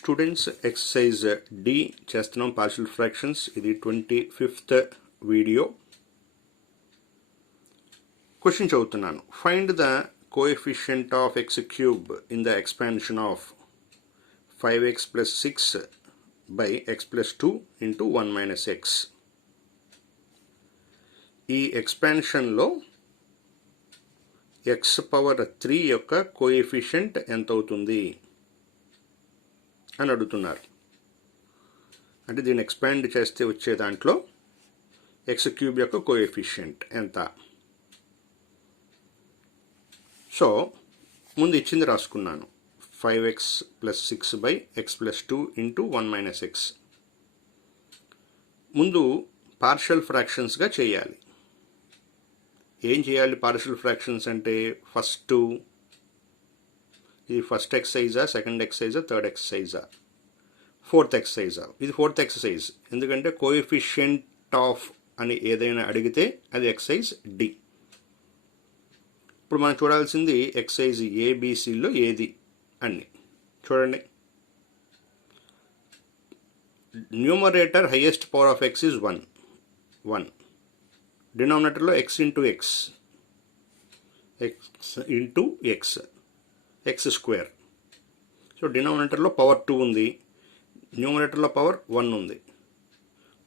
Students exercise D చేస్తున్నాం partial fractions. ఇది 25th video. Question చదువుతున్నాను. Find the coefficient of X cube in the expansion of 5x plus 6 by x plus 2 into 1 minus x. ఈ ఎక్స్పాన్షన్లో x power 3 యొక్క coefficient ఎంత అవుతుంది అని అడుగుతున్నారు. అంటే దీన్ని ఎక్స్పాండ్ చేస్తే వచ్చే దాంట్లో ఎక్స్ క్యూబ్ యొక్క కోఎఫిషియంట్ ఎంత. సో ముందు ఇచ్చింది రాసుకున్నాను. 5x plus 6 by x plus 2 into 1 minus x. ముందు పార్షియల్ ఫ్రాక్షన్స్గా చేయాలి. ఏం చేయాలి పార్షియల్ ఫ్రాక్షన్స్ అంటే? ఇది ఫస్ట్ ఎక్సర్సైజా, సెకండ్ ఎక్సర్సైజా, థర్డ్ ఎక్సర్సైజా, ఫోర్త్ ఎక్సర్సైజా? ఇది ఫోర్త్ ఎక్సర్సైజ్. ఎందుకంటే కోఎఫిషియంట్ ఆఫ్ అని ఏదైనా అడిగితే అది ఎక్సర్సైజ్ డి. ఇప్పుడు మనం చూడాల్సింది ఎక్సర్సైజ్ ఏబిసిలో ఏది అన్ని చూడండి. Numerator highest power of x is 1. డినామినేటర్లో x into x square. So డినామినేటర్లో పవర్ 2 ఉంది, న్యూమరేటర్లో పవర్ 1 ఉంది.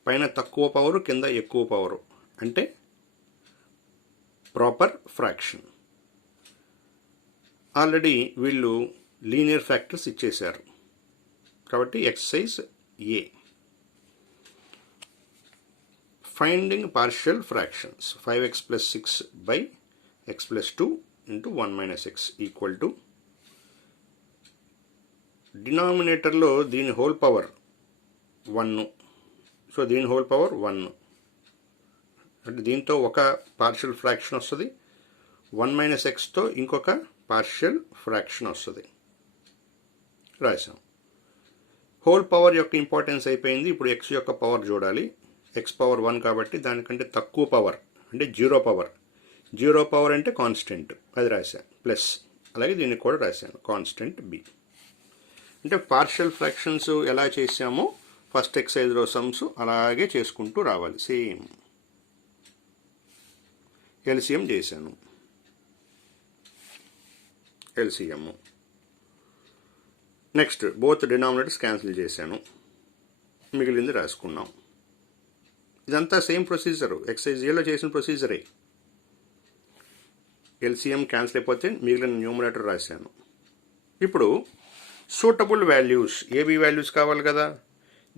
పైన తక్కువ పవరు, కింద ఎక్కువ పవరు, అంటే ప్రాపర్ ఫ్రాక్షన్. ఆల్రెడీ వీళ్ళు లీనియర్ ఫ్యాక్టర్స్ ఇచ్చేశారు కాబట్టి exercise A. Finding partial fractions 5x plus 6 by x plus 2 into 1 minus x equal to డినామినేటర్లో దీని హోల్ పవర్ 1. సో దీని హోల్ పవర్ 1 అంటే దీంతో ఒక పార్షియల్ ఫ్రాక్షన్ వస్తుంది, 1 minus xతో ఇంకొక పార్షియల్ ఫ్రాక్షన్ వస్తుంది. రాసాం. హోల్ పవర్ యొక్క ఇంపార్టెన్స్ అయిపోయింది. ఇప్పుడు ఎక్స్ యొక్క పవర్ చూడాలి. ఎక్స్ పవర్ 1 కాబట్టి దానికంటే తక్కువ పవర్ అంటే 0 పవర్. 0 పవర్ అంటే కాన్స్టెంట్, అది రాశాను ప్లస్. అలాగే దీనికి కూడా రాశాను కాన్స్టెంట్ బి. అంటే పార్షియల్ ఫ్రాక్షన్స్ ఎలా చేసామో ఫస్ట్ ఎక్సర్సైజ్లో సమ్స్ అలాగే చేసుకుంటూ రావాలి. సేమ్ ఎల్సిఎం చేశాను. LCM next both denominators cancel చేశాను, మిగిలింది రాసుకున్నాం. ఇదంతా సేమ్ ప్రొసీజరు, ఎక్సర్సైజ్ ఏలో చేసిన ప్రొసీజరే. ఎల్సిఎం క్యాన్సిల్ అయిపోతే మిగిలిన న్యూమరేటర్ రాశాను. ఇప్పుడు సూటబుల్ వాల్యూస్, ఏబి వాల్యూస్ కావాలి కదా.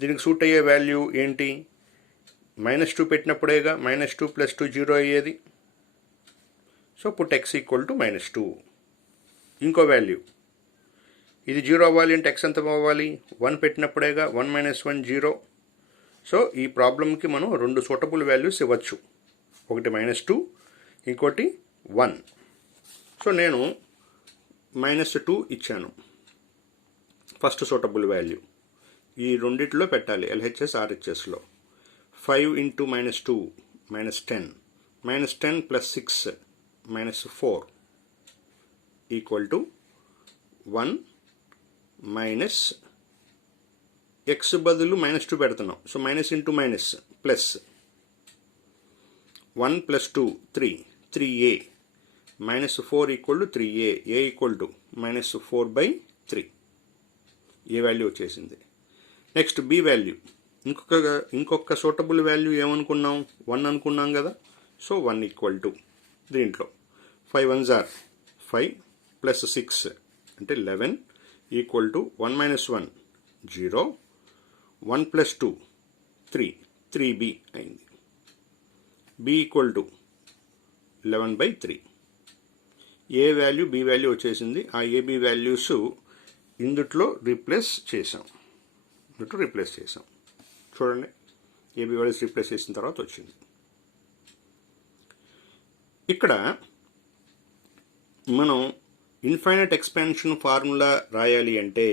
దీనికి సూట్ అయ్యే వాల్యూ ఏంటి? -2 పెట్టినప్పుడేగా -2 + 2 0 అయ్యేది. So put x equal to -2. ఇంకో వాల్యూ, ఇది 0 అవ్వాలి అంటే x ఎంత అవ్వాలి? 1 పెట్టినప్పుడేగా 1 - 1 0. సో ఈ ప్రాబ్లంకి మనం 2 సూటబుల్ వాల్యూస్ ఇవ్వచ్చు, ఒకటి -2, ఇంకోటి 1. సో నేను -2 ఇచ్చాను ఫస్ట్ సూటబుల్ వాల్యూ. ఈ రెండిట్లో పెట్టాలి, ఎల్హెచ్ఎస్ ఆర్హెచ్ఎస్లో. 5 × -2 -10, -10 + 6 -4 ఈక్వల్ టు 1 మైనస్ x బదులు -2 పెడుతున్నాం. So minus into minus plus 1 + 2 3a -4 equal to 3a. a equal to -4/3. A value వచ్చేసింది. Next B value. ఇంకొక సూటబుల్ వాల్యూ ఏమనుకున్నాం? 1 అనుకున్నాం కదా. సో 1 ఈక్వల్ టు దీంట్లో 5 1s are 5 + 6 అంటే 11 ఈక్వల్ టు 1 - 1 0, 1 + 2 3b అయింది. b equal to 11/3. A value B value వచ్చేసింది. ఆ ఏబి వాల్యూస్ ఇందుట్లో రీప్లేస్ చేసాం. చూడండి, ఏబి వాల్యూస్ రీప్లేస్ చేసిన తర్వాత వచ్చింది. ఇక్కడ మనం ఇన్ఫైనైట్ ఎక్స్పాన్షన్ ఫార్ములా రాయాలి అంటే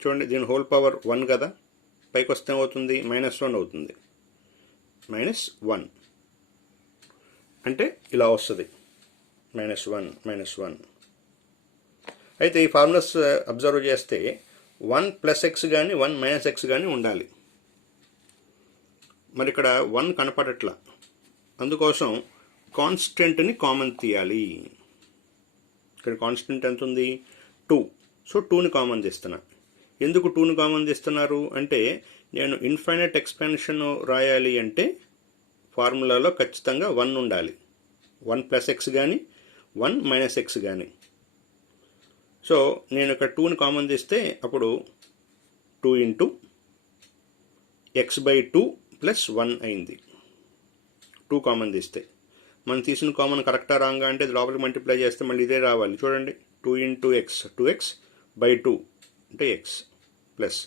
చూడండి, దీని హోల్ పవర్ 1 కదా, పైకి వస్తే అవుతుంది -1 అవుతుంది. -1 అంటే ఇలా వస్తుంది, -1 -1. అయితే ఈ ఫార్ములాస్ అబ్జర్వ్ చేస్తే 1 ప్లస్ ఎక్స్ కానీ 1 మైనస్ ఎక్స్ కానీ ఉండాలి. మరి ఇక్కడ 1 కనపడట్లా, అందుకోసం కాన్స్టెంట్ని కామన్ తీయాలి. ఇక్కడ కాన్స్టెంట్ ఎంత ఉంది? 2. సో 2ని కామన్ తీస్తున్నా. ఎందుకు 2ని కామన్ తీస్తున్నారు అంటే, నేను ఇన్ఫైనైట్ ఎక్స్పాన్షన్ రాయాలి అంటే ఫార్ములాలో ఖచ్చితంగా 1 ఉండాలి. 1 ప్లస్ ఎక్స్ కానీ 1 మైనస్ ఎక్స్ కానీ. సో నేను ఇక్కడ 2ని కామన్ తీస్తే అప్పుడు 2 ఇంటూ x/2 ప్లస్ 1 అయింది. 2 కామన్ తీస్తే మనం తీసిన కామన్ కరెక్టా రాంగా అంటే లోపలికి మల్టిప్లై చేస్తే మళ్ళీ ఇదే రావాలి. చూడండి, 2 ఇంటూ ఎక్స్, 2x/2 అంటే X plus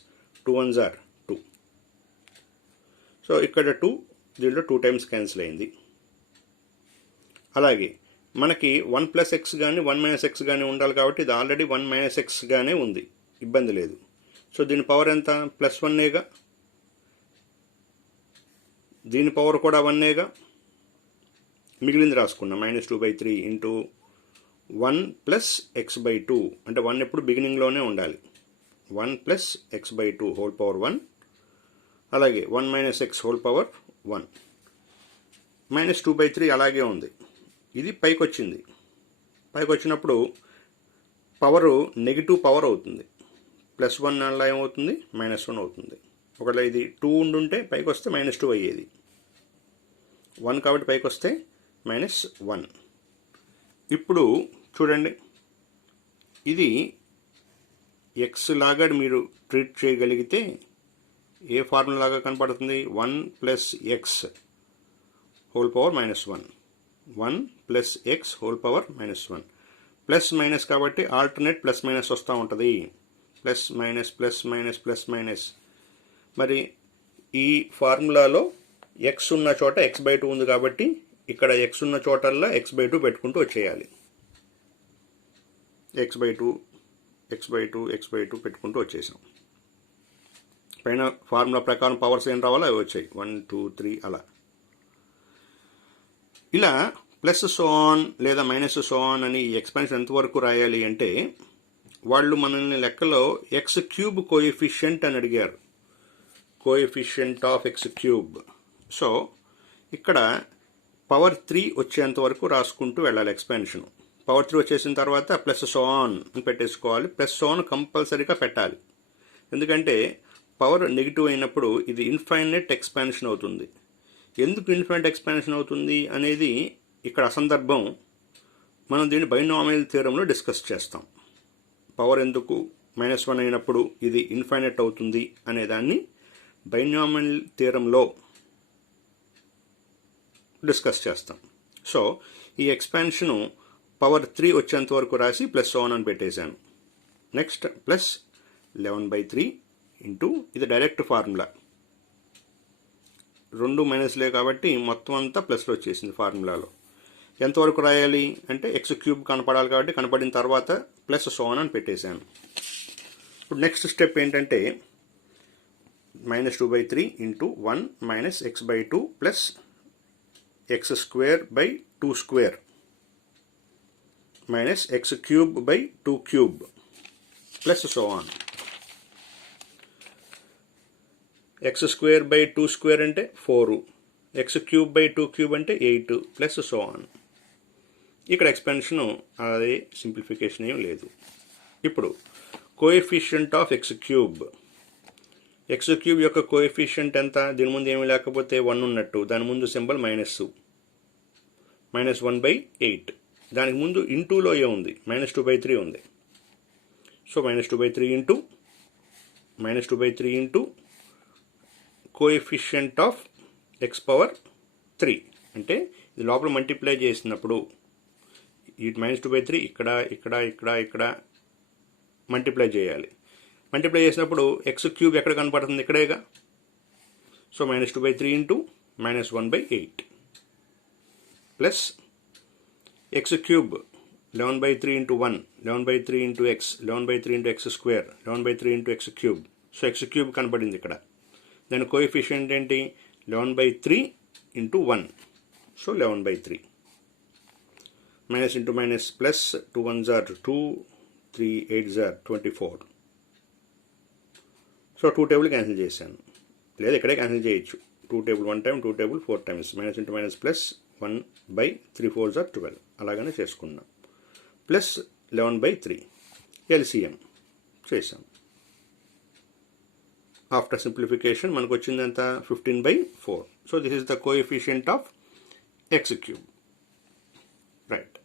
2 1s are 2. So ఇక్కడ 2, దీంట్లో 2 టైమ్స్ క్యాన్సిల్ అయింది. అలాగే మనకి 1 ప్లస్ ఎక్స్ కానీ 1 మైనస్ ఎక్స్ కానీ ఉండాలి కాబట్టి ఇది ఆల్రెడీ 1 మైనస్ ఎక్స్ గానే ఉంది, ఇబ్బంది లేదు. సో దీని పవర్ ఎంత? +1ఏగా. దీని పవర్ కూడా 1ఏగా. మిగిలింది రాసుకున్నాం, -2/3 ఇంటూ 1 ప్లస్ x/2 అంటే 1 ఎప్పుడు బిగినింగ్లోనే ఉండాలి. 1 ప్లస్ x/2 హోల్ పవర్ 1, అలాగే 1 మైనస్ ఎక్స్ హోల్ పవర్ 1. -2/3 అలాగే ఉంది. ఇది పైకి వచ్చింది. పైకి వచ్చినప్పుడు పవరు నెగిటివ్ పవర్ అవుతుంది. +1 అలా ఏమవుతుంది? -1 అవుతుంది. ఒకవేళ ఇది 2 ఉండుంటే పైకి వస్తే -2 అయ్యేది. 1 కాబట్టి పైకి వస్తే -1. ఇప్పుడు చూడండి, ఇది ఎక్స్ లాగా మీరు ట్రీట్ చేయగలిగితే ఏ ఫార్ములా లాగా కనపడుతుంది? 1 plus X whole power -1, 1 plus X whole power -1. Plus minus కాబట్టి ఆల్టర్నేట్ ప్లస్ మైనస్ వస్తూ ఉంటుంది. Plus minus plus minus plus minus. మరి ఈ ఫార్ములాలో ఎక్స్ ఉన్న చోట x/2 ఉంది కాబట్టి ఇక్కడ ఎక్స్ ఉన్న చోటల్లా x/2 పెట్టుకుంటూ వచ్చేయాలి. x/2 x/2 x/2 పెట్టుకుంటూ వచ్చేసాం. పైన ఫార్ములా ప్రకారం పవర్స్ ఏం రావాలో అవి వచ్చాయి, 1 2 3 అలా. ఇలా ప్లస్ సోన్ లేదా మైనస్ సోన్ అని ఎక్స్పాన్షన్ ఎంతవరకు రాయాలి అంటే, వాళ్ళు మనల్ని లెక్కలో x³ కోఎఫిషియంట్ అని అడిగారు. Coefficient of x³. సో ఇక్కడ పవర్ 3 వచ్చేంత వరకు రాసుకుంటూ వెళ్ళాలి ఎక్స్పాన్షన్. పవర్ 3 వచ్చేసిన తర్వాత ప్లస్ సోన్ అని పెట్టేసుకోవాలి. ప్లస్ సోన్ కంపల్సరీగా పెట్టాలి, ఎందుకంటే పవర్ నెగిటివ్ అయినప్పుడు ఇది ఇన్ఫైనైట్ ఎక్స్పాన్షన్ అవుతుంది. ఎందుకు ఇన్ఫైనైట్ ఎక్స్పాన్షన్ అవుతుంది అనేది ఇక్కడ అసందర్భం. మనం దీన్ని బైనామియల్ థియరంలో డిస్కస్ చేస్తాం. పవర్ ఎందుకు -1 అయినప్పుడు ఇది ఇన్ఫైనైట్ అవుతుంది అనేదాన్ని బైనామియల్ థియరంలో డిస్కస్ చేస్తాం. సో ఈ ఎక్స్పాన్షను పవర్ 3 వచ్చేంత వరకు రాసి +1 అని పెట్టేశాను. నెక్స్ట్ ప్లస్ 11/3 ఇంటూ, ఇది డైరెక్ట్ ఫార్ములా, 2 మైనస్లే కాబట్టి మొత్తం అంతా ప్లస్లో వచ్చేసింది ఫార్ములాలో. ఎంతవరకు రాయాలి అంటే x³ కనపడాలి కాబట్టి కనపడిన తర్వాత ప్లస్ సోన్ అని పెట్టేశాను. ఇప్పుడు నెక్స్ట్ స్టెప్ ఏంటంటే -2/3 into 1 minus x/2 plus x²/2² minus x³/2³ plus సోన్. x²/2² అంటే 4, x³/2³ అంటే 8 ప్లస్ సోన్. ఇక్కడ ఎక్స్పాన్షను అదే, సింప్లిఫికేషన్ ఏం లేదు. ఇప్పుడు కోఎఫిషియంట్ ఆఫ్ x³. x³ యొక్క కోఎఫిషియంట్ ఎంత? దీని ముందు ఏమీ లేకపోతే 1 ఉన్నట్టు, దాని ముందు సింబల్ -1/8. దానికి ముందు ఇంటూలో ఏముంది? -2/3 ఉంది. So -2/3 into coefficient of x⁻3 అంటే ఇది లోపల మల్టిప్లై చేసినప్పుడు ఈ -2/3 ఇక్కడ ఇక్కడ ఇక్కడ ఇక్కడ మల్టిప్లై చేయాలి. మల్టిప్లై చేసినప్పుడు x³ ఎక్కడ కనపడుతుంది? ఇక్కడేగా. So -2/3 into -1/8 plus x³ 11/3 into 1, 11/3 into x, 11/3 into x², 11/3 into x³. So x³ కనపడింది ఇక్కడ. దాని కోఎఫిషియంట్ ఏంటి? 11/3 into 1, so 11/3. Minus into minus plus, 2 1s are 2, 3 8s are 24. సో 2 టేబుల్ క్యాన్సిల్ చేశాను, లేదా ఇక్కడే క్యాన్సిల్ చేయొచ్చు. 2 table 1 time, 2 table 4 times, minus into minus plus 1/3 4s are 12 అలాగనే చేసుకున్నాం. ప్లస్ 11/3 ఎల్సిఎం చేసాం. ఆఫ్టర్ సింప్లిఫికేషన్ మనకు వచ్చిందంత 15/4. So this is the coefficient of x cube. Right.